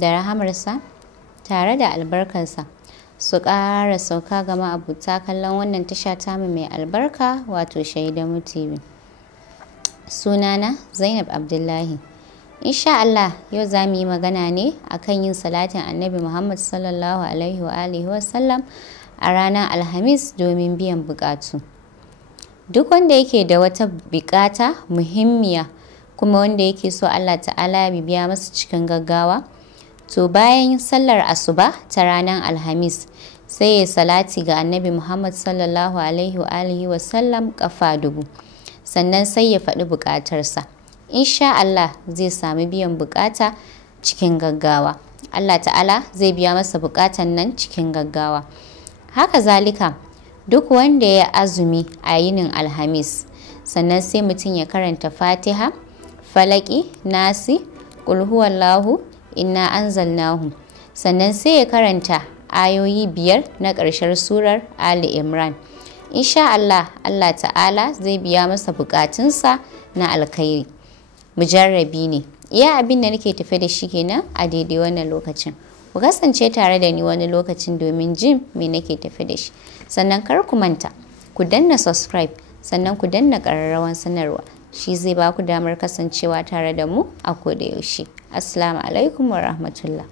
da rahamarsa tare da albarkarsa su ƙara sauka ga ma'abuta kallon wannan tasha tamu mai albarka wato Shaidamu TV. Sunana Zainab Abdullahi. Insha Allah yau za mu yi magana ne akan yin salatin Annabi Muhammad sallallahu alaihi wa alihi wasallam a ranar Alhamis domin biyan bukatu. Duk wanda yake da wata bukata muhimmiya kuma wanda yake so Allah ta'ala ya biya masa cikin gaggawa, to bayan sallar asuba ta ranar Alhamis sai ya salati ga Annabi Muhammad sallallahu alaihi wa alihi wasallam kafa 1000, sannan sai ya faɗi bukatarsa. Insha Allah zai sami biyan bukata cikin gaggawa. Allah ta'ala zai biya masa bukatan nan cikin gaggawa. Haka zalika duk wanda ya azumi a yinin Alhamis, sannan sai mutum ya karanta Fatiha, Falaki, Nasi, Qul huwallahu, Inna anzalnahu, sannan sai ya karanta ayoyi 5 na ƙarshen surar Ali Imran. Insha Allah, Allah ta'ala zai biya masa bukatunsa na alkhairi. Mujarrabi ne. Iya abin da nake tafe da shi kenan a daidai wannan lokacin. Ku kasance tare da ni wani lokacin domin jin me nake tafe da shi. Sannan kar ku manta, ku danna subscribe, sannan ku danna ƙararrawan sanarwa. Shi zai ba ku damar kasancewa tare da mu a koda yaushe. Assalamu alaikum wa rahmatullah.